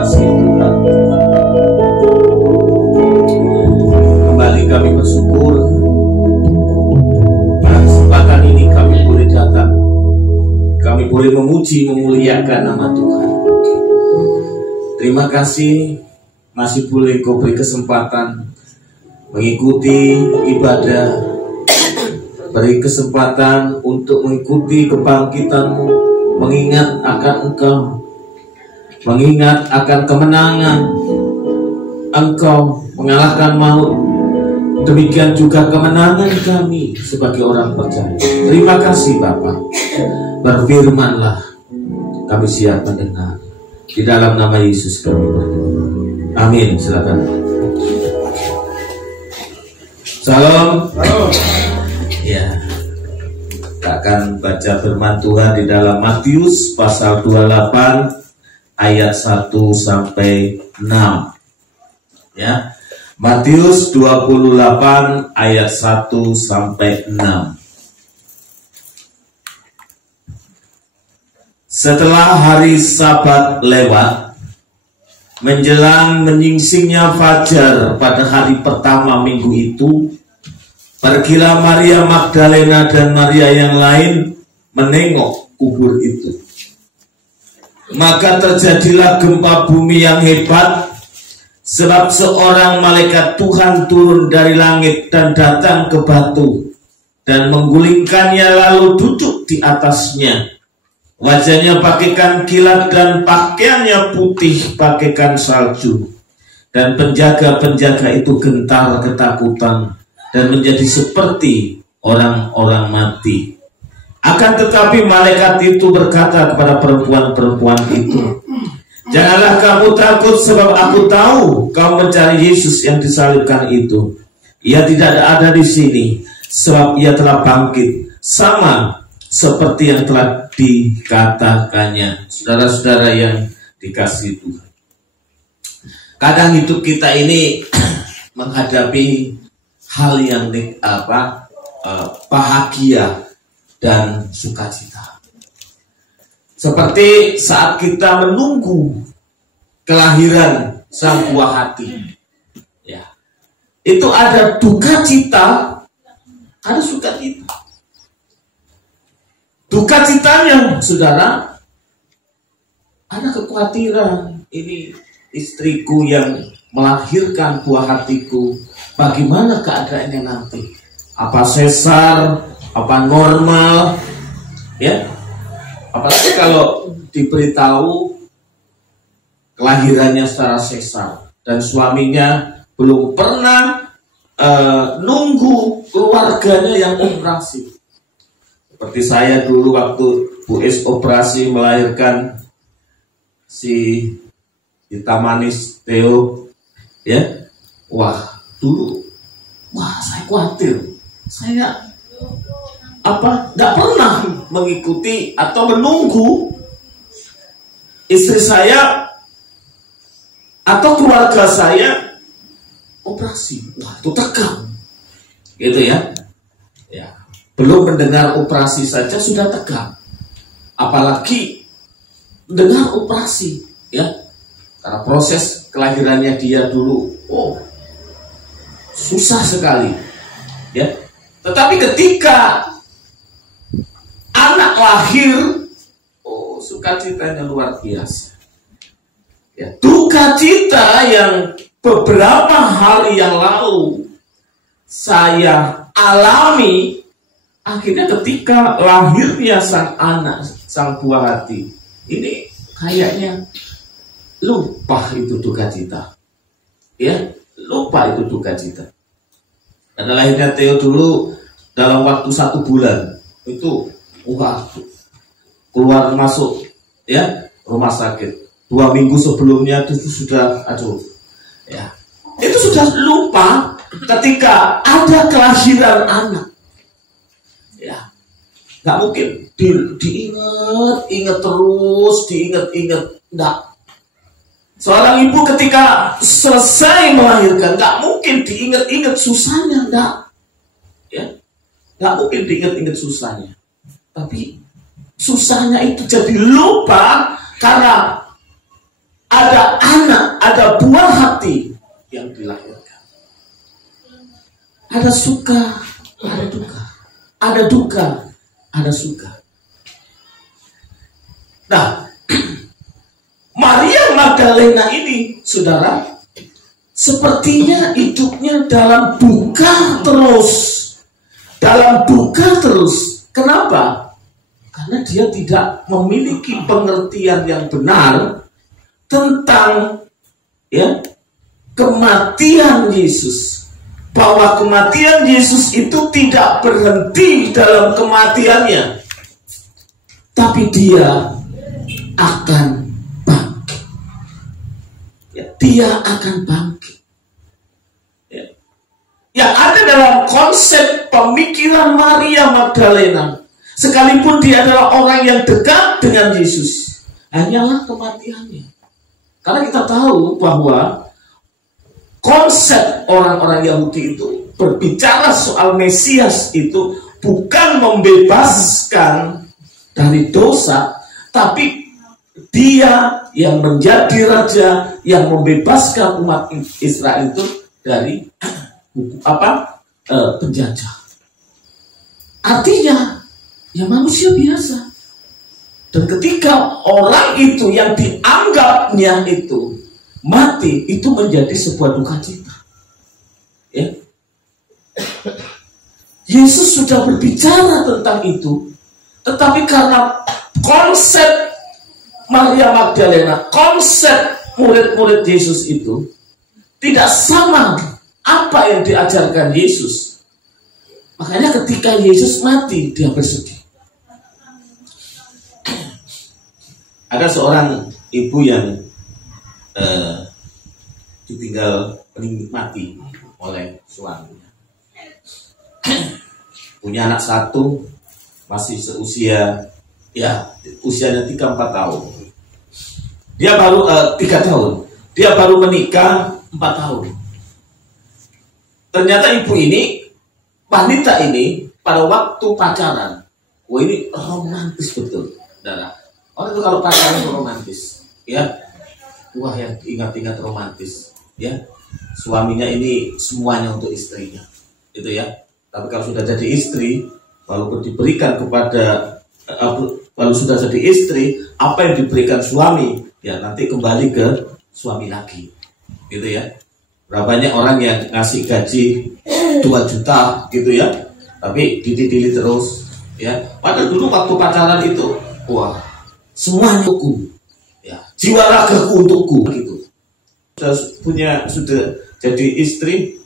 kasih Tuhan. Kembali kami bersyukur pada kesempatan ini kami boleh datang, kami boleh memuji memuliakan nama Tuhan. Terima kasih masih boleh Kau beri kesempatan mengikuti ibadah, beri kesempatan untuk mengikuti kebangkitan-Mu, mengingat akan Engkau, mengingat akan kemenangan Engkau mengalahkan maut. Demikian juga kemenangan kami sebagai orang percaya. Terima kasih Bapa. Berfirmanlah, kami siap mendengar. Di dalam nama Yesus kami berdoa. Amin. Silakan. Salam. Ya, kita akan baca firman Tuhan di dalam Matius pasal 28 ayat 1 sampai 6. Ya, Matius 28 ayat 1 sampai 6. Setelah hari Sabat lewat, menjelang menyingsingnya fajar pada hari pertama minggu itu, pergilah Maria Magdalena dan Maria yang lain menengok kubur itu. Maka terjadilah gempa bumi yang hebat, sebab seorang malaikat Tuhan turun dari langit dan datang ke batu dan menggulingkannya lalu duduk di atasnya. Wajahnya bagaikan kilat dan pakaiannya putih bagaikan salju. Dan penjaga-penjaga itu gentar ketakutan dan menjadi seperti orang-orang mati. Akan tetapi malaikat itu berkata kepada perempuan-perempuan itu, "Janganlah kamu takut, sebab aku tahu kamu mencari Yesus yang disalibkan itu. Ia tidak ada di sini, sebab ia telah bangkit, sama seperti yang telah dikatakannya." Saudara-saudara yang dikasihi Tuhan, kadang hidup kita ini menghadapi hal yang bahagia dan sukacita. Seperti saat kita menunggu kelahiran sang buah hati, ya, itu ada duka cita, ada sukacita. Duka citanya, saudara, ada kekhawatiran. Ini istriku yang melahirkan buah hatiku, bagaimana keadaannya nanti? Apa sesar, apa normal? Ya, apalagi kalau diberitahu kelahirannya secara sesar dan suaminya belum pernah nunggu keluarganya yang operasi. Seperti saya dulu waktu Bu Es operasi melahirkan si Manis Theo, ya, saya khawatir. Saya nggak pernah mengikuti atau menunggu istri saya atau keluarga saya operasi. Itu tegang, gitu ya. Ya, belum mendengar operasi saja sudah tegang, apalagi mendengar operasi, ya. Karena proses kelahirannya dia dulu, susah sekali, ya. Tetapi ketika anak lahir, sukacitanya luar biasa. Ya, duka cita yang beberapa hari yang lalu saya alami, akhirnya ketika lahirnya sang anak, sang buah hati, ini kayaknya lupa itu duka cita, ya, lupa itu duka cita. Karena lahirnya Theo dulu dalam waktu 1 bulan itu, keluar masuk, ya, rumah sakit. 2 minggu sebelumnya itu sudah, ya, itu sudah lupa ketika ada kelahiran anak, ya, nggak mungkin diingat terus, diingat, enggak. Seorang ibu ketika selesai melahirkan, nggak mungkin diingat susahnya, enggak, ya, nggak mungkin diingat susahnya. Tapi susahnya itu jadi lupa karena ada ada buah hati yang dilahirkan. Ada suka, ada duka. Ada duka, ada suka. Nah, Maria Magdalena ini, saudara, sepertinya hidupnya dalam duka terus. Dalam duka terus. Kenapa? Karena dia tidak memiliki pengertian yang benar tentang kematian Yesus. Bahwa kematian Yesus itu tidak berhenti dalam kematiannya, tapi dia akan bangkit. Dia akan bangkit. Yang ada dalam konsep pemikiran Maria Magdalena, sekalipun dia adalah orang yang dekat dengan Yesus, hanyalah kematiannya. Karena kita tahu bahwa konsep orang-orang Yahudi itu berbicara soal Mesias itu bukan membebaskan dari dosa, tapi dia yang menjadi raja yang membebaskan umat Israel itu dari penjajah. Artinya ya manusia biasa. Dan ketika orang itu yang dianggapnya itu mati, itu menjadi sebuah duka cita. Yesus sudah berbicara tentang itu, tetapi karena konsep Maria Magdalena, konsep murid-murid Yesus itu tidak sama apa yang diajarkan Yesus, makanya ketika Yesus mati, dia bersedih. Ada seorang ibu yang ditinggal mati oleh suaminya. Punya anak satu, masih seusia, usianya 3-4 tahun. Dia baru 3 tahun. Dia baru menikah 4 tahun. Ternyata ibu ini, wanita ini, pada waktu pacaran, ini romantis betul. Orang itu kalau pacaran itu romantis, wah, yang ingat-ingat romantis, suaminya ini semuanya untuk istrinya, Tapi kalau sudah jadi istri, walaupun diberikan kepada, kalau sudah jadi istri, apa yang diberikan suami, nanti kembali ke suami lagi, Berapa banyak orang yang ngasih gaji 2 juta, tapi dididili terus, Padahal dulu waktu pacaran itu, wah, semuanya untukku, jiwa ragaku untukku, sudah jadi istri,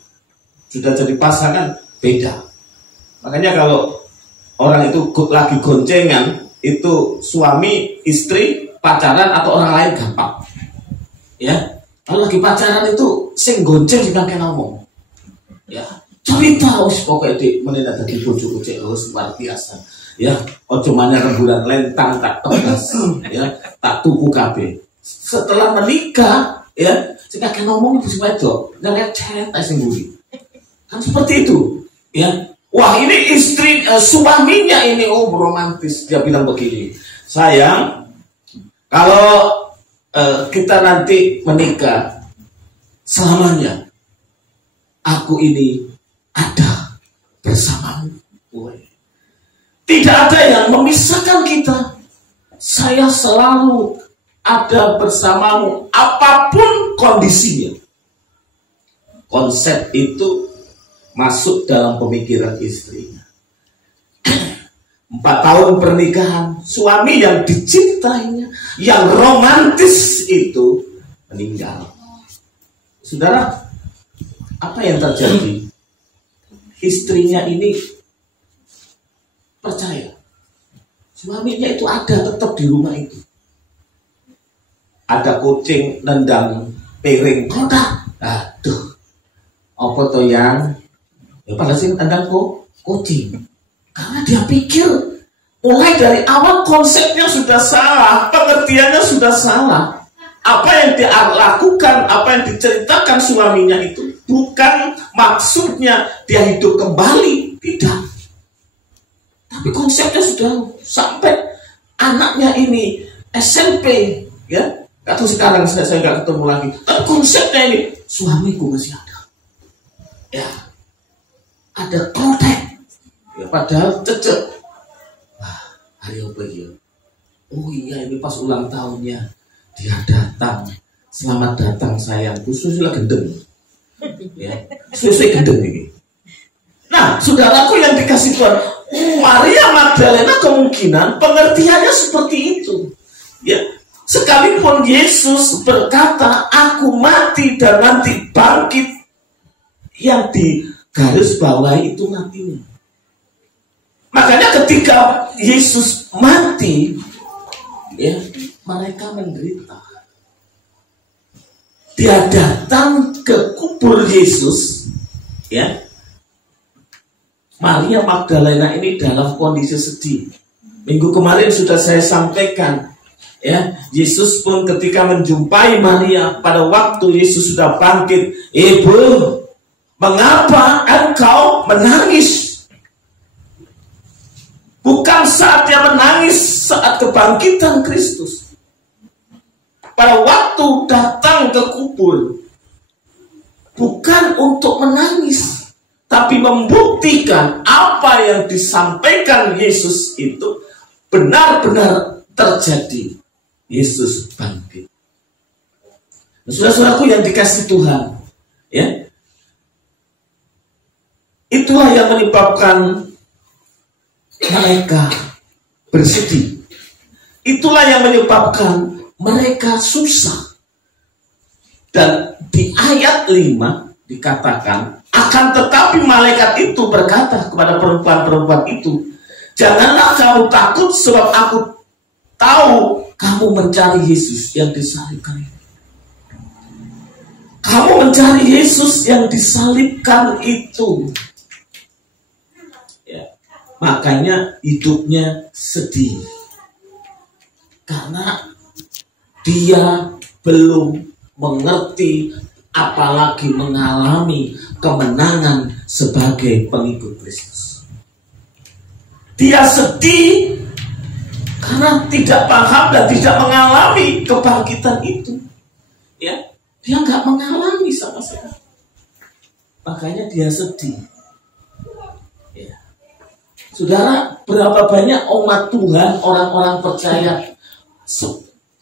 sudah jadi pasangan, beda. Makanya kalau orang itu lagi goncengan, itu suami, istri, pacaran atau orang lain gampang. Kalau lagi pacaran itu sing gonceng juga kayak ngomong. Cerita pokoknya di menina dadi bojoku cek luar biasa. Ojo maneh rembulan lentang tak tegas, tak tuku kabeh. Setelah menikah, sing kakek ngomong ibu wedok, nggak cerita sing buri. Kan seperti itu, Wah, ini istri suaminya ini romantis. Dia bilang begini, sayang, kalau kita nanti menikah selamanya, aku ini ada bersamamu. Tidak ada yang memisahkan kita. Saya selalu ada bersamamu apapun kondisinya. Konsep itu masuk dalam pemikiran istrinya. 4 tahun pernikahan, suami yang dicintainya, yang romantis itu meninggal. Saudara, apa yang terjadi? Istrinya ini percaya suaminya itu ada tetap di rumah itu. Ada kucing nendang piring kotak, aduh, apa tuh yang pada sini nendang kucing. Karena dia pikir mulai dari awal konsepnya sudah salah, pengertiannya sudah salah. Apa yang dia lakukan, apa yang diceritakan suaminya itu bukan maksudnya dia hidup kembali, tidak. Tapi konsepnya sudah sampai anaknya ini SMP, Atau sekarang saya nggak ketemu lagi. Tapi konsepnya ini, suamiku masih ada. Ya, ada kontak. Ya, padahal cecek. Wah, hari apa ya? Oh iya, ini pas ulang tahunnya. Dia datang. Selamat datang sayangku. Susulah gendeng. Ya, susu gendeng ini. Nah, saudaraku yang dikasih Tuhan, Maria Magdalena kemungkinan pengertiannya seperti itu. Ya, sekalipun Yesus berkata, aku mati dan nanti bangkit, yang di garis bawah itu nantinya. Makanya ketika Yesus mati, ya, mereka menderita. Dia datang ke kubur Yesus, ya. Maria Magdalena ini dalam kondisi sedih. Minggu kemarin sudah saya sampaikan, ya, Yesus pun ketika menjumpai Maria pada waktu Yesus sudah bangkit, ibu, mengapa engkau menangis? Bukan saatnya menangis saat kebangkitan Kristus. Pada waktu datang ke kubur, bukan untuk menangis, tapi membuktikan apa yang disampaikan Yesus itu benar-benar terjadi. Yesus bangkit. Nah, saudara-saudaraku yang dikasih Tuhan, ya, itulah yang menyebabkan mereka bersedih. Itulah yang menyebabkan mereka susah. Dan di ayat 5 dikatakan, akan tetapi malaikat itu berkata kepada perempuan-perempuan itu, janganlah kamu takut, sebab aku tahu kamu mencari Yesus yang disalibkan. Kamu mencari Yesus yang disalibkan itu. Ya, makanya hidupnya sedih. Karena dia belum mengerti, apalagi mengalami kemenangan sebagai pengikut Kristus. Dia sedih karena tidak paham dan tidak mengalami kebangkitan itu. Ya, dia nggak mengalami sama sekali. Makanya dia sedih. Ya. Saudara, berapa banyak umat Tuhan, orang-orang percaya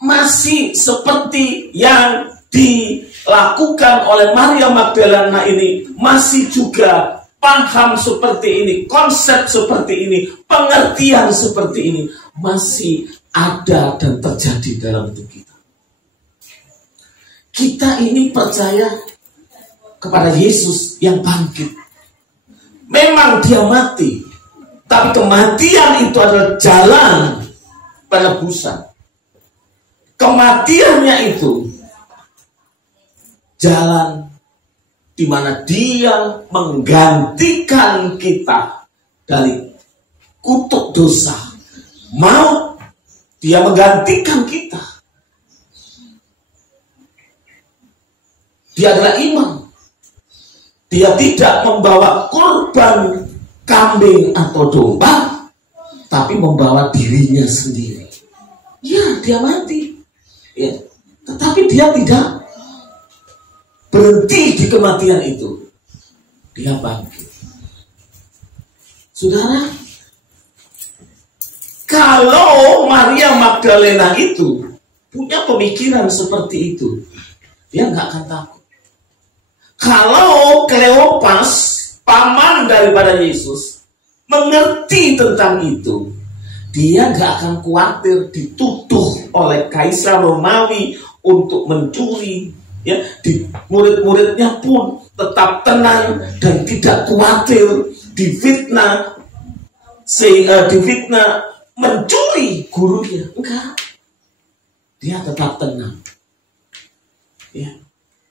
masih seperti yang dilakukan oleh Maria Magdalena ini, masih juga paham seperti ini, konsep seperti ini, pengertian seperti ini masih ada dan terjadi dalam hidup kita. Kita ini percaya kepada Yesus yang bangkit. Memang dia mati, tapi kematian itu adalah jalan penebusan. Kematiannya itu jalan di mana dia menggantikan kita dari kutuk dosa, maut. Dia menggantikan kita. Dia adalah imam. Dia tidak membawa kurban kambing atau domba, tapi membawa dirinya sendiri. Ya, dia mati. Ya, tetapi dia tidak berhenti di kematian itu. Dia bangkit. Saudara, kalau Maria Magdalena itu punya pemikiran seperti itu, dia nggak akan takut. Kalau Kleopas, paman daripada Yesus, mengerti tentang itu, dia nggak akan khawatir dituduh oleh Kaisar Romawi untuk mencuri. Ya, di murid-muridnya pun tetap tenang dan tidak khawatir difitnah, difitnah mencuri gurunya. Enggak, dia tetap tenang. Ya,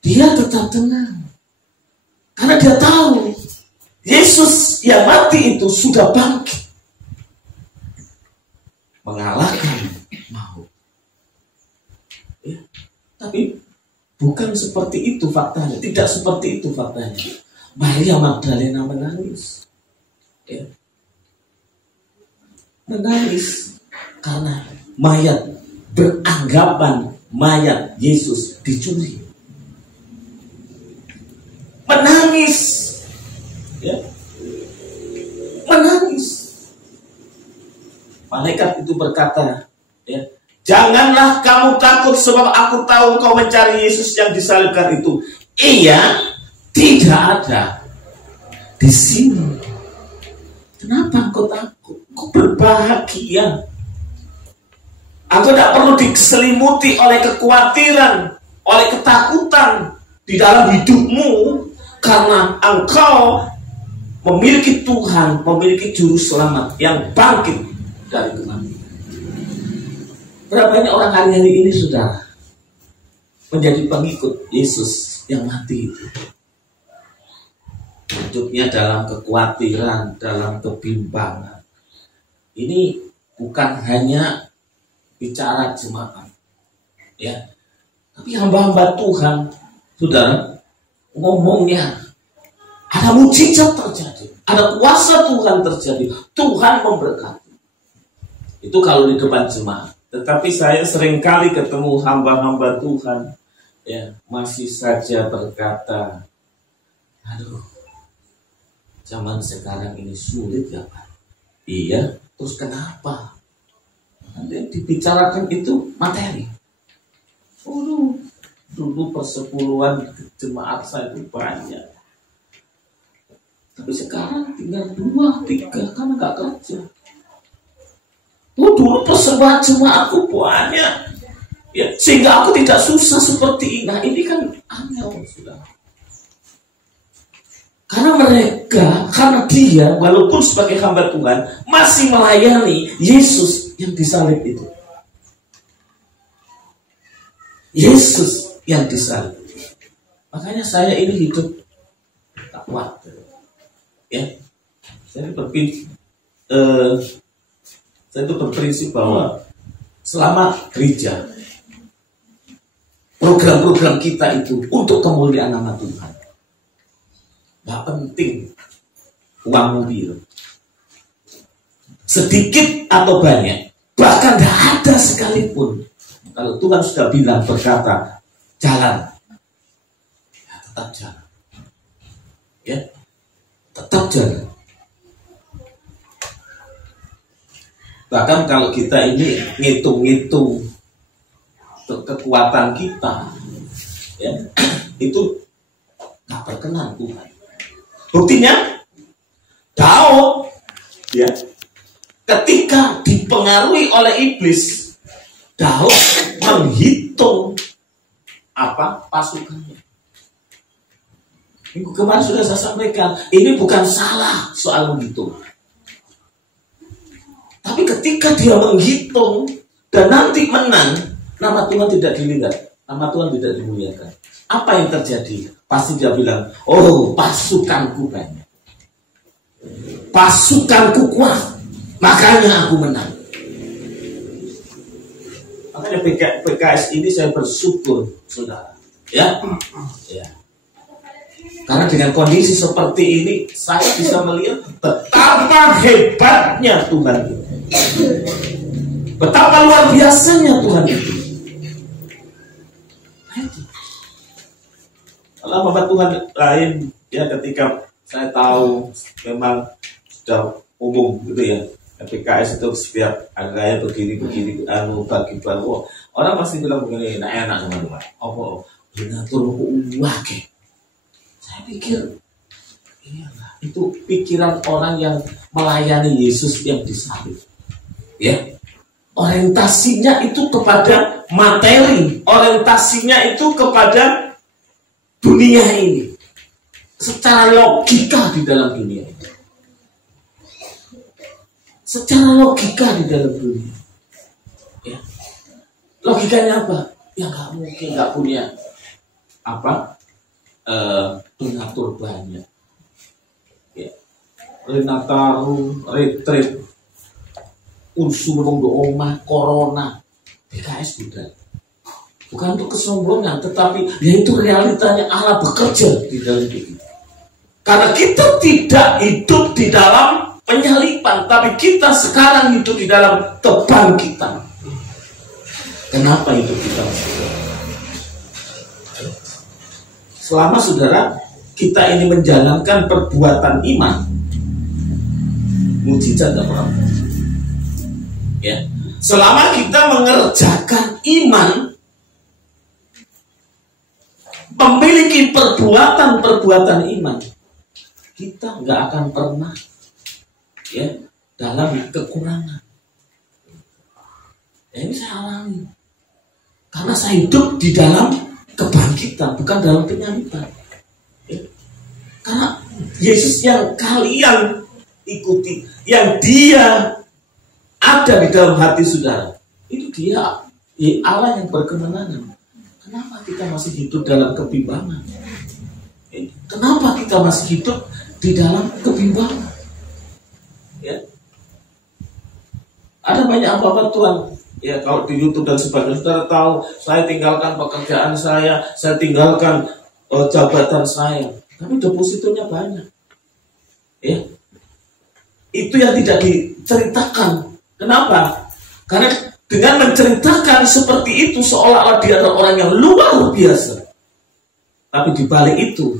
dia tetap tenang karena dia tahu Yesus yang mati itu sudah bangkit, mengalahkan maut. Ya, tapi bukan seperti itu faktanya, tidak seperti itu faktanya. Maria Magdalena menangis. Ya. Menangis karena mayat beranggapan mayat Yesus dicuri. Menangis, ya, menangis. Malaikat itu berkata, ya, janganlah kamu takut sebab aku tahu kau mencari Yesus yang disalibkan itu. Ia tidak ada di sini. Kenapa engkau takut? Kau berbahagia. Engkau tidak perlu diselimuti oleh kekhawatiran, oleh ketakutan di dalam hidupmu, karena engkau memiliki Tuhan, memiliki juru selamat yang bangkit dari kematian. Berapa banyak orang hari-hari ini sudah menjadi pengikut Yesus yang mati itu? Hidupnya dalam kekhawatiran, dalam kebimbangan. Ini bukan hanya bicara jemaat, ya, tapi hamba-hamba Tuhan, saudara, ngomongnya ada mujizat terjadi, ada kuasa Tuhan terjadi, Tuhan memberkati. Itu kalau di depan jemaat. Tetapi saya seringkali ketemu hamba-hamba Tuhan, ya, masih saja berkata, aduh, zaman sekarang ini sulit ya Pak. Iya, terus kenapa? Nanti dibicarakan itu materi. Dulu persepuluhan jemaat saya itu banyak. Tapi sekarang tinggal 2, 3 karena nggak kerja. Dulu persembahan jemaatku banyak, ya, sehingga aku tidak susah seperti ini. Nah, ini kan aneh, sudah. Karena dia walaupun sebagai hamba Tuhan masih melayani Yesus yang disalib itu. Yesus yang disalib. Makanya saya ini hidup tak kuat, ya. Saya itu berprinsip bahwa selama gereja, program-program kita itu untuk kemuliaan nama Tuhan. Gak penting uang mobil, sedikit atau banyak, bahkan gak ada sekalipun. Kalau Tuhan sudah bilang, berkata, jalan, ya tetap jalan, ya, tetap jalan. Bahkan kalau kita ini ngitung-ngitung kekuatan kita, ya, itu gak berkenan Tuhan. Buktinya, Daud, ya, ketika dipengaruhi oleh iblis, Daud menghitung pasukannya. Minggu kemarin sudah saya sampaikan, ini bukan salah soal menghitung. Tapi ketika dia menghitung dan nanti menang, nama Tuhan tidak dilihat, nama Tuhan tidak dimuliakan. Apa yang terjadi? Pasti dia bilang, oh, pasukanku banyak, pasukanku kuat, makanya aku menang. Makanya PKS ini saya bersyukur, saudara, ya, ya. Karena dengan kondisi seperti ini, saya bisa melihat betapa hebatnya Tuhan itu, betapa luar biasanya Tuhan itu. Kalau hamba Tuhan lain, ya, ketika saya tahu memang sudah umum gitu ya, PKS itu setiap agaknya begini bagi baru, orang pasti bilang begini, enak teman-teman, benatur wake. Saya pikir, iyalah, itu pikiran orang yang melayani Yesus yang disalib, ya. Orientasinya itu kepada materi, orientasinya itu kepada dunia ini, secara logika di dalam dunia ini, secara logika di dalam dunia, ya. Logikanya apa? Ya nggak mungkin nggak punya donatur banyak, ya. Renataru, retreat, unsur omah, corona, PKS tidak. Bukan untuk kesombongan, tetapi yaitu realitanya Allah bekerja di dalam hidup kita. Karena kita tidak hidup di dalam penyalipan, tapi kita sekarang hidup di dalam kebangkitan. Kenapa hidup kita masih gelap? Selama saudara kita ini menjalankan perbuatan iman, mujizat tidak pernah. Ya, selama kita mengerjakan iman, memiliki perbuatan iman, kita nggak akan pernah ya dalam kekurangan. Ya, ini saya alami karena saya hidup di dalam kebangkitan, bukan dalam penyaliban. Ya. Karena Yesus yang kalian ikuti, yang dia ada di dalam hati saudara, itu dia Allah yang berkemenangan. Kenapa kita masih hidup dalam kebimbangan? Kenapa kita masih hidup di dalam kebimbangan? Ya. Ada banyak apa-apa Tuhan. Ya, kalau di YouTube dan sebagainya, saudara tahu, saya tinggalkan pekerjaan saya tinggalkan jabatan saya, tapi depositonya banyak. Ya, itu yang tidak diceritakan. Kenapa? Karena dengan menceritakan seperti itu seolah-olah dia adalah orang yang luar biasa, tapi di balik itu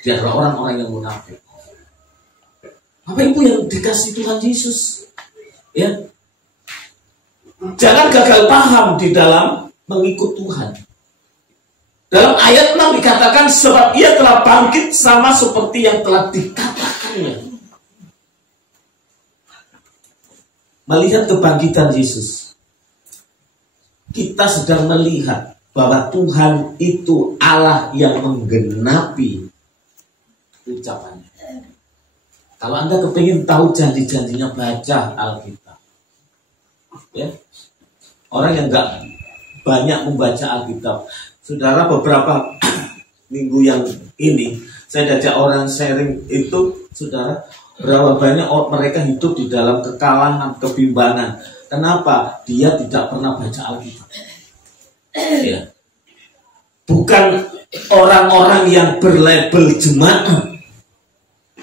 dia adalah orang-orang yang munafik. Apa itu yang dikasih Tuhan Yesus? Ya. Jangan gagal paham di dalam mengikut Tuhan. Dalam ayat 6 dikatakan, sebab ia telah bangkit sama seperti yang telah dikatakannya. Melihat kebangkitan Yesus, kita sedang melihat bahwa Tuhan itu Allah yang menggenapi ucapannya. Kalau Anda kepingin tahu janji-janjinya, baca Alkitab. Ya. Orang yang nggak banyak membaca Alkitab, saudara, beberapa minggu yang ini saya diajak orang sharing itu, saudara, berapa banyak mereka hidup di dalam kekalahan, kebimbangan. Kenapa? Dia tidak pernah baca Alkitab. Ya. Bukan orang-orang yang berlabel jemaat,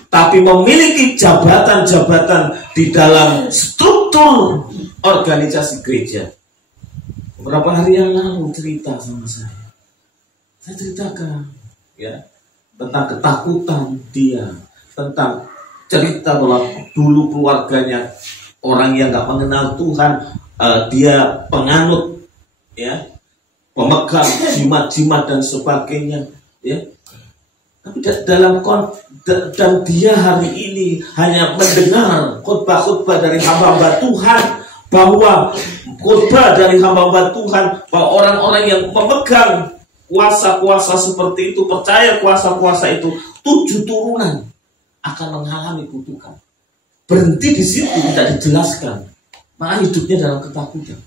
tapi memiliki jabatan-jabatan di dalam struktur organisasi gereja. Beberapa hari yang lalu cerita sama saya ceritakan ya tentang ketakutan dia, tentang cerita bahwa dulu keluarganya orang yang nggak mengenal Tuhan, dia penganut ya, pemegang jimat-jimat dan sebagainya ya. Tapi dan dia hari ini hanya mendengar khotbah-khotbah dari hamba-hamba Tuhan, bahwa khotbah dari hamba-hamba Tuhan, bahwa orang-orang yang memegang kuasa-kuasa seperti itu, percaya kuasa-kuasa itu 7 turunan akan mengalami kutukan. Berhenti di situ, tidak dijelaskan, malah hidupnya dalam ketakutan.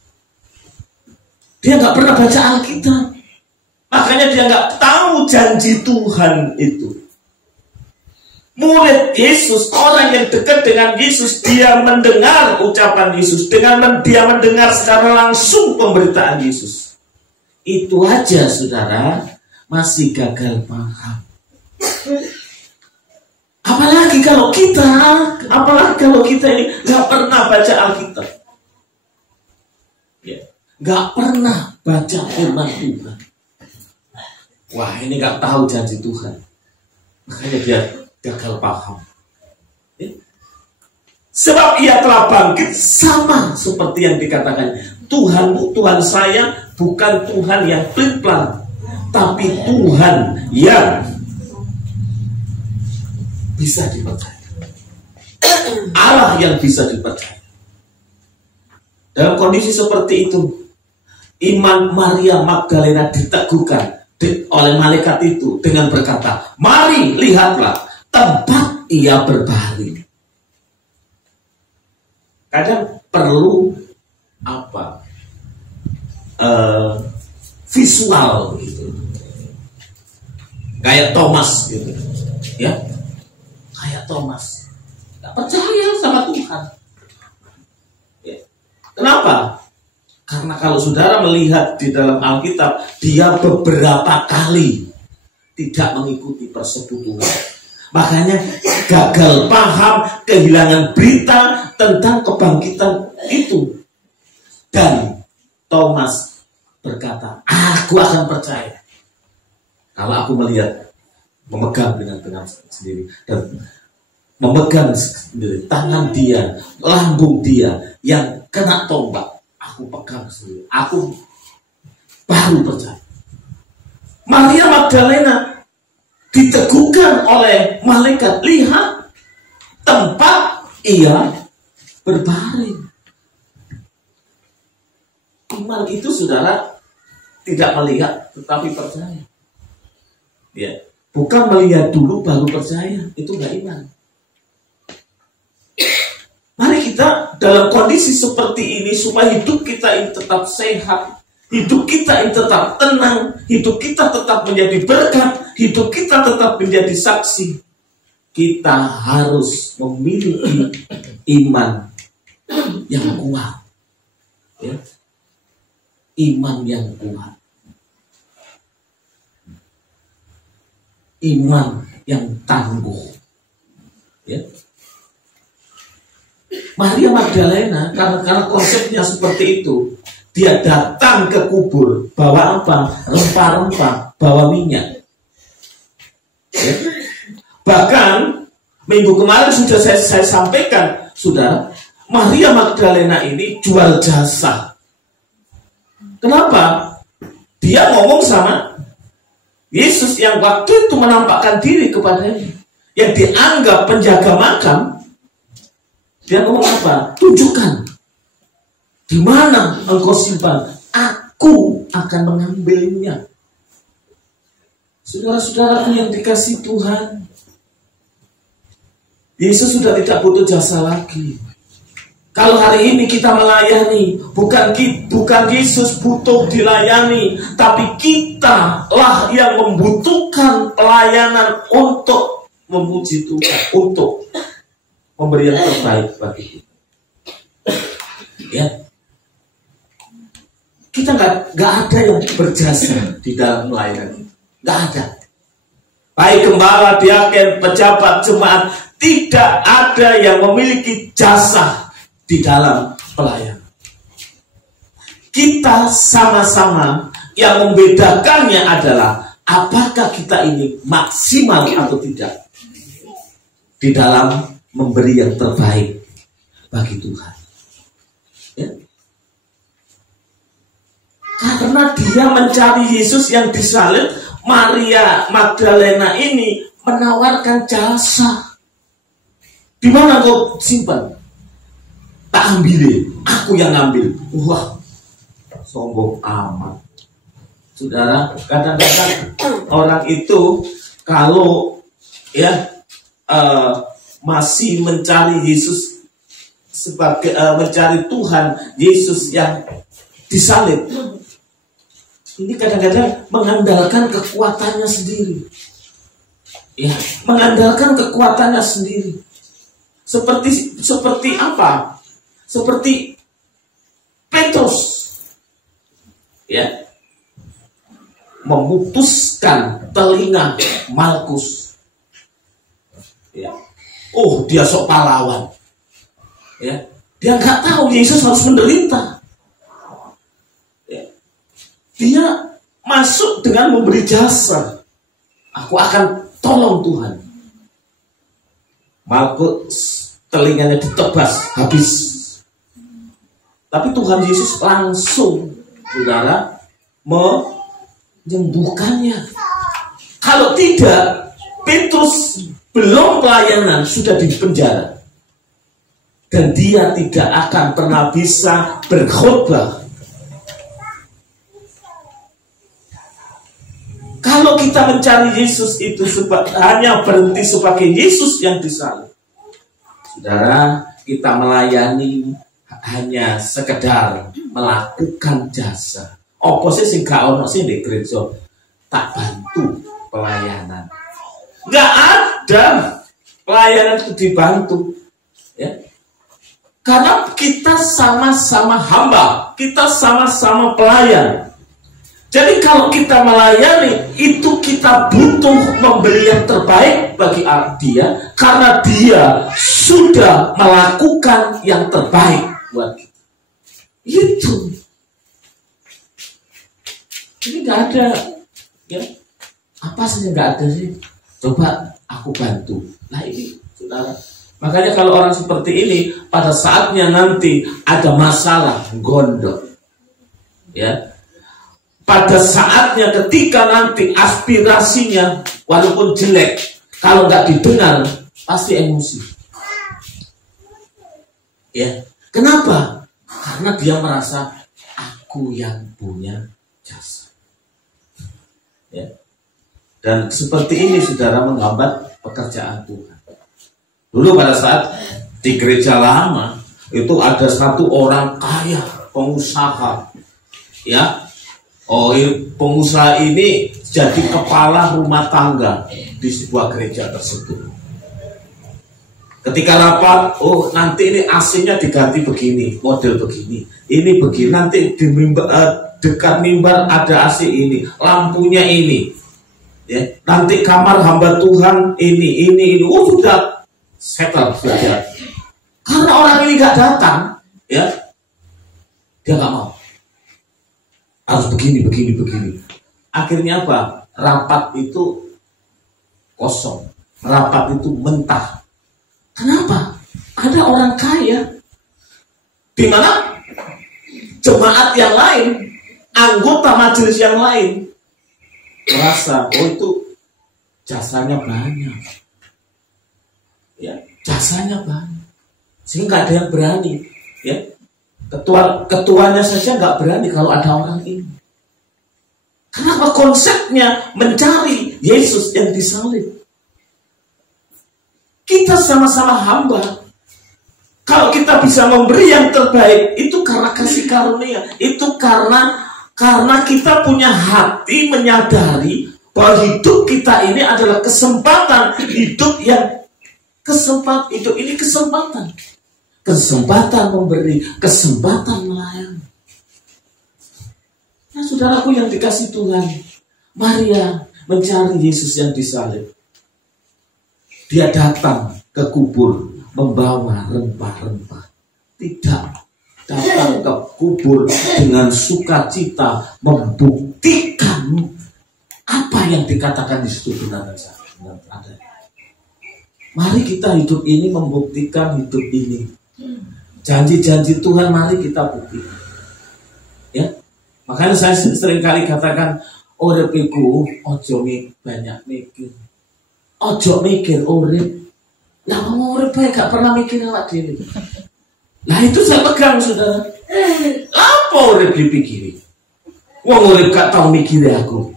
Dia nggak pernah baca Alkitab, makanya dia nggak tahu janji Tuhan itu. Murid Yesus, orang yang dekat dengan Yesus, dia mendengar ucapan Yesus, dengan dia mendengar secara langsung pemberitaan Yesus. Itu aja saudara, masih gagal paham. Apalagi kalau kita ini nggak pernah baca Alkitab, ya, nggak pernah baca firman Tuhan. Wah, ini nggak tahu janji Tuhan, makanya dia gagal paham. Ya. Sebab ia telah bangkit sama seperti yang dikatakan. Tuhan saya bukan Tuhan yang pelin-pelan, tapi Tuhan yang bisa dipercaya. Allah yang bisa dipercaya. Dalam kondisi seperti itu, iman Maria Magdalena diteguhkan oleh malaikat itu dengan berkata, "Mari, lihatlah tempat ia berbaring." Kadang perlu visual gitu, kayak Thomas gitu ya, kayak Thomas nggak percaya sama Tuhan ya. Kenapa? Karena kalau saudara melihat di dalam Alkitab, dia beberapa kali tidak mengikuti persekutuan, makanya gagal paham, kehilangan berita tentang kebangkitan itu. Dan Thomas berkata, aku akan percaya kalau aku melihat, memegang dengan tangan sendiri, dan memegang sendiri tangan dia, lambung dia yang kena tombak, aku pegang sendiri, aku baru percaya. Maria Magdalena diteguhkan oleh malaikat, lihat tempat ia berbaring. Iman itu, saudara, tidak melihat tetapi percaya. Ya, bukan melihat dulu baru percaya, itu nggak iman. Mari kita dalam kondisi seperti ini supaya hidup kita ini tetap sehat, hidup kita ini tetap tenang, hidup kita tetap menjadi berkat, hidup kita tetap menjadi saksi. Kita harus memiliki iman yang kuat. Ya. Iman yang kuat. Iman yang tangguh. Ya. Maria Magdalena, karena konsepnya seperti itu, dia datang ke kubur, bawa apa? Rempah-rempah, bawa minyak. Ya. Bahkan minggu kemarin sudah saya sampaikan, saudara, Maria Magdalena ini jual jasa. Kenapa? Dia ngomong sama Yesus yang waktu itu menampakkan diri kepadanya, yang dianggap penjaga makam. Dia ngomong apa? Tunjukkan di mana engkau simpan, aku akan mengambilnya. Saudara-saudaraku yang dikasihi Tuhan, Yesus sudah tidak butuh jasa lagi. Kalau hari ini kita melayani, bukan Yesus butuh dilayani, tapi kita lah yang membutuhkan pelayanan untuk memuji Tuhan, untuk memberi yang terbaik bagi kita. Ya, kita nggak ada yang berjasa di dalam melayani, nggak ada. Baik gembala, diaken, pejabat, jemaat, tidak ada yang memiliki jasa di dalam pelayanan. Kita sama-sama, yang membedakannya adalah apakah kita ini maksimal atau tidak di dalam memberi yang terbaik bagi Tuhan. Ya. Karena dia mencari Yesus yang disalib, Maria Magdalena ini menawarkan jasa. Di mana kau simpan? Tak ambil, aku yang ambil. Wah, sombong amat. Saudara, kadang-kadang orang itu kalau ya masih mencari Yesus sebagai mencari Tuhan Yesus yang disalib, ini kadang-kadang mengandalkan kekuatannya sendiri. Ya, mengandalkan kekuatannya sendiri. Seperti apa? Seperti Petrus, ya, memutuskan telinga Malkus. Ya. Oh, dia sok pahlawan. Ya. Dia nggak tahu Yesus harus menderita. Ya. Dia masuk dengan memberi jasa. Aku akan tolong Tuhan. Malkus telinganya ditebas habis. Tapi Tuhan Yesus langsung, saudara, menyembuhkannya. Kalau tidak, Petrus belum pelayanan sudah di penjara, dan dia tidak akan pernah bisa berkhotbah. Kalau kita mencari Yesus itu hanya berhenti sebagai Yesus yang disalib, saudara, kita melayani hanya sekedar melakukan jasa. Apa sih sing gak ono sih di gereja tak bantu pelayanan? Nggak ada pelayanan itu dibantu, ya. Karena kita sama-sama hamba, kita sama-sama pelayan. Jadi kalau kita melayani, itu kita butuh memberi yang terbaik bagi dia, karena dia sudah melakukan yang terbaik buat kita. Itu. Ini nggak ada, ya. Apa sih nggak ada sih? Coba aku bantu. Nah ini, saudara. Makanya kalau orang seperti ini, pada saatnya nanti ada masalah, gondok. Ya. Pada saatnya ketika nanti aspirasinya, walaupun jelek, kalau nggak didengar, pasti emosi. Ya. Kenapa? Karena dia merasa, aku yang punya jasa. Ya. Dan seperti ini saudara menghambat pekerjaan Tuhan. Dulu pada saat di gereja lama itu ada satu orang kaya, pengusaha, ya. Oh, pengusaha ini jadi kepala rumah tangga di sebuah gereja tersebut. Ketika rapat, oh nanti ini AC-nya diganti begini, model begini, ini begini, nanti di mimbar, dekat mimbar ada AC ini, lampunya ini, ya. Nanti kamar hamba Tuhan ini, oh sudah settle sudah. Karena orang ini nggak datang, ya, dia nggak mau. Harus begini. Akhirnya apa? Rapat itu kosong, rapat itu mentah. Kenapa? Ada orang kaya, di mana jemaat yang lain, anggota majelis yang lain merasa, oh itu jasanya banyak, ya jasanya banyak, sehingga nggak ada yang berani, ya. Ketuanya saja nggak berani kalau ada orang ini. Kenapa? Konsepnya mencari Yesus yang disalib. Kita sama-sama hamba. Kalau kita bisa memberi yang terbaik, itu karena kasih karunia. Itu karena kita punya hati menyadari bahwa hidup kita ini adalah kesempatan hidup ini kesempatan. Kesempatan memberi, kesempatan melayani. Nah, saudaraku yang dikasih Tuhan, Maria mencari Yesus yang disalib. Dia datang ke kubur membawa rempah-rempah. Tidak datang ke kubur dengan sukacita membuktikan apa yang dikatakan di situ benar ada. Mari kita hidup ini membuktikan hidup ini. Janji-janji Tuhan mari kita buktikan. Ya, makanya saya sering kali katakan, urip-iku ojo banyak mikir. Ojo mikir urip. Lah wong urip bae gak pernah mikir awak dhewe. Lah itu saya pegang saudara. Apa urip dipikiri? Wong urip gak tau mikir aku.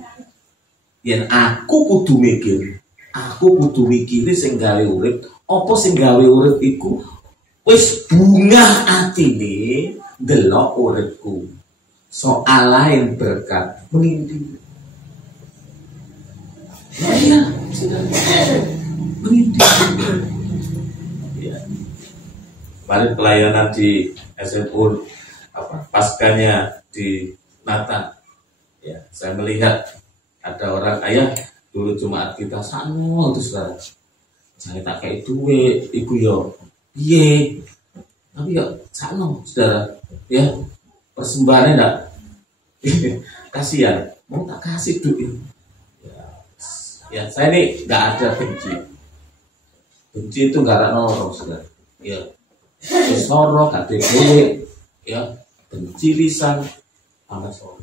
Yen aku kudu mikir. Aku kudu mikiri sing gawe urip, apa sing gawe urip iku wis bungah atine ndelok uripku. Soal lain berkat mengintip. Ya, sudah. Mengintip. Ya. Kemarin pelayanan di SMU paskanya di Natal. Ya, saya melihat ada orang ayah dulu Jumat kita sano terus saudara. Saya tak kayak duit, iku yo piye. Tapi ya sano saudara. Ya, persembahannya enggak. Kasihan, mau tak kasih duit. Ya, saya ini enggak ada benci. Benci itu enggak ada noro saudara. Ya. Soro gak ada duit. Ya, benci lisan sama soro.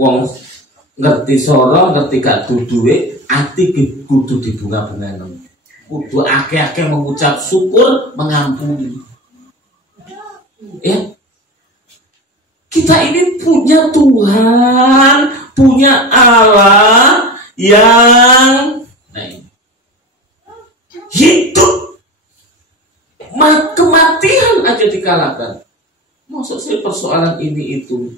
Wong ngerti soro, ngerti gak duwe, ati kudu dibunga-bungakan. Kudu akeh-akeh mengucap syukur, mengampuni. Ya. Kita ini punya Tuhan, punya Allah yang hidup. Kematian aja dikalahkan. Maksud saya persoalan ini itu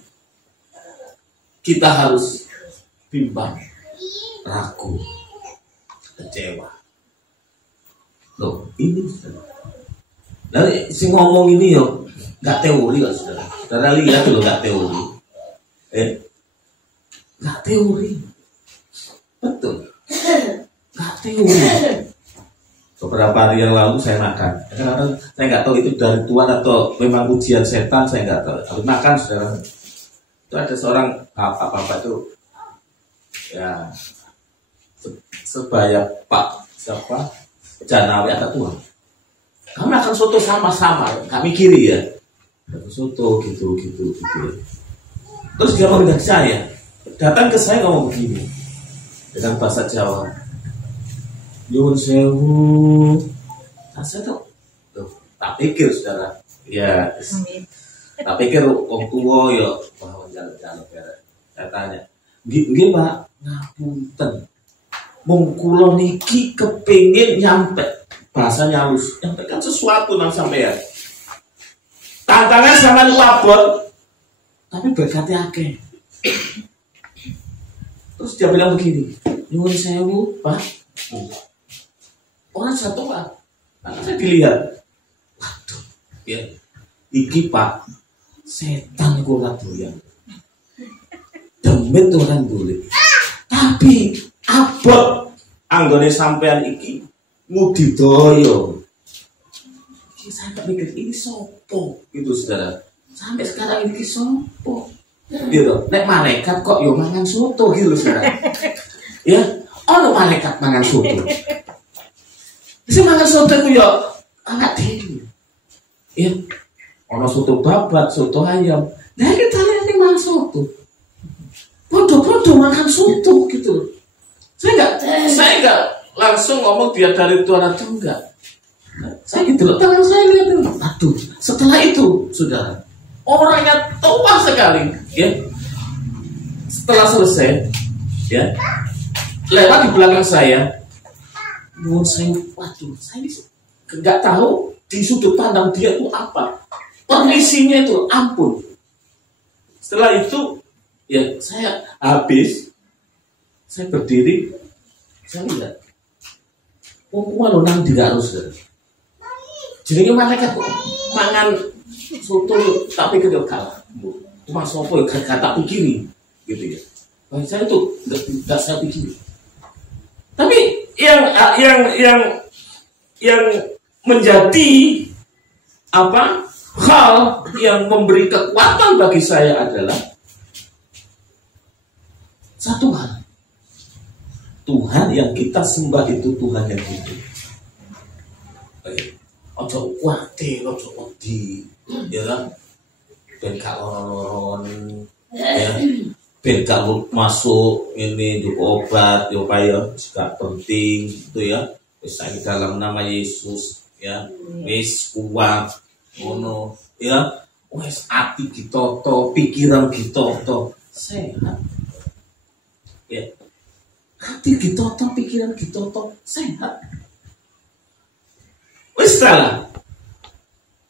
kita harus bimbang, ragu, kecewa. Loh, ini dari si ngomong ini yo, nggak teori loh saudara. Saudara lihat loh nggak teori, nggak teori, betul, nggak teori. Beberapa hari yang lalu saya makan, karena saya nggak tahu itu dari Tuhan atau memang ujian setan, saya nggak tahu. Harus makan saudara. Itu ada seorang bapak itu ya sebaya Pak siapa Janawi atau Tuhan. Kami akan soto sama-sama, kami kiri ya. Soto gitu. Terus dia melihat saya, datang ke saya ngomong begini dengan bahasa Jawa. Nyuwun sewu. Nah, saya tuh tak pikir saudara. Ya, tak pikir wong tua ya bahwa jalan-jalan beres. Saya tanya, nggih Pak, ngapunten. Mung kula niki kepengin nyampe bahasanya halus, nyampaikan sesuatu nang sampean. Tantangan sampean labor, tapi berkatnya akeh. Terus dia bilang begini, nyuwun sewu, Pak. Orang satu Pak, karena saya dilihat, waduh, ya, iki Pak, setan kula doyan. Demit orang boleh, tapi abot anggone sampean iki ngudidaya. Saya tak mikir ini sopo gitu saudara. Sampai sekarang ini sopo. Gitu. Nek malaikat kok yo mangan soto gitu saudara. Ya, ono malaikat mangan soto. Sing mangan soto ku yo anak dhewe. Ya, ono soto babat, soto ayam. Nah kita lihat mangan soto. Podo-podo makan soto gitu. Saya enggak langsung ngomong dia dari Tuhan atau enggak. Saya gitu loh, tangan saya lihat dulu. Aduh, setelah itu, saudara, orangnya tua sekali, ya. Setelah selesai, ya, lewat di belakang saya, waduh, saya nggak tahu di sudut pandang dia itu apa. Permisinya itu ampun. Setelah itu, ya, saya habis, saya berdiri, saya lihat, lo nang tidak harus. Jadi malaikat mangan soto tapi kedua kalah. Cuma sopo kata pikiri gitu ya. Saya itu tidak saya pikiri. Tapi yang menjadi apa hal yang memberi kekuatan bagi saya adalah satu hal. Tuhan yang kita sembah itu Tuhan yang hidup. Ojo kuatir, ojo wedi, ya kan? Ben gak loron, ya. Ben gak masuk ini juga obat, ya kaya juga penting, gitu ya. Bisa di dalam nama Yesus, ya. Wis kuat, ngono, ya. Wis ati ditoto, pikiran ditoto, sehat. Ya. Hati ditoto, pikiran ditoto, sehat. Wis salah.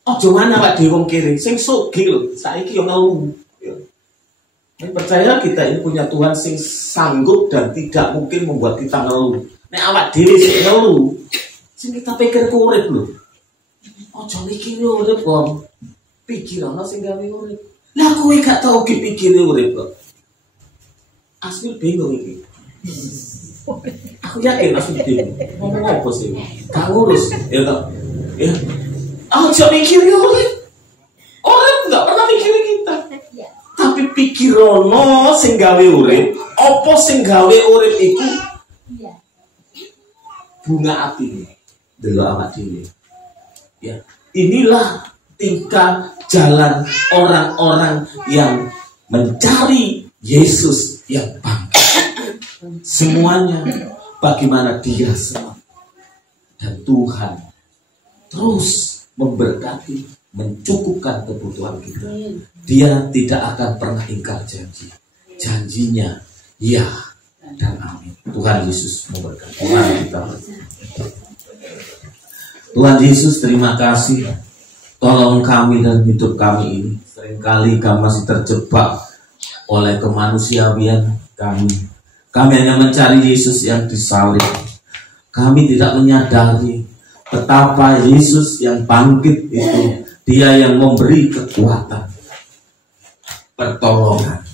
Ojo mana Pak Dewi wong kiri, sing sugih lho, saiki yo ngelu. Saya percaya kita ini punya Tuhan sing sanggup dan tidak mungkin membuat kita ngeluh. Nek awak dhewe sing ngeluh, sing kita pikir ku urip lho. Ojo mikir urip kok. Pikirana sing gawe urip. Lah kowe gak tau dipikir urip kok. Asli bingung iki. Aku yakin asli bingung. Ngomong apa sih? Gak ngurus, ya toh. Ya. Ojo mikir urip. Orang gak pernah mikir kita. Tapi pikirono sing gawe urip, apa sing gawe urip iku? Bunga ati. Delok awak dhewe. Ya, inilah tingkah jalan orang-orang yang mencari Yesus yang bangkit. Semuanya bagaimana dia selamat. Dan Tuhan terus memberkati, mencukupkan kebutuhan kita. Dia tidak akan pernah ingkar janji. Janjinya ya dan amin. Tuhan Yesus memberkati. Tuhan Yesus, terima kasih. Tolong kami dan hidup kami ini. Seringkali kami masih terjebak oleh kemanusiaan kami. Kami hanya mencari Yesus yang disalib. Kami tidak menyadari betapa Yesus yang bangkit itu, dia yang memberi kekuatan, pertolongan.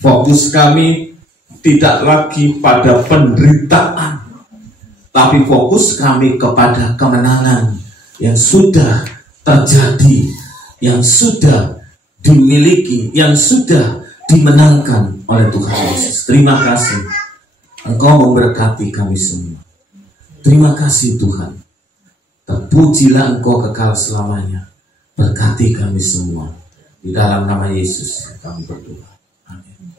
Fokus kami tidak lagi pada penderitaan, tapi fokus kami kepada kemenangan yang sudah terjadi, yang sudah dimiliki, yang sudah dimenangkan oleh Tuhan Yesus. Terima kasih, Engkau memberkati kami semua. Terima kasih Tuhan. Terpujilah Engkau kekal selamanya. Berkati kami semua. Di dalam nama Yesus kami berdoa. Amin.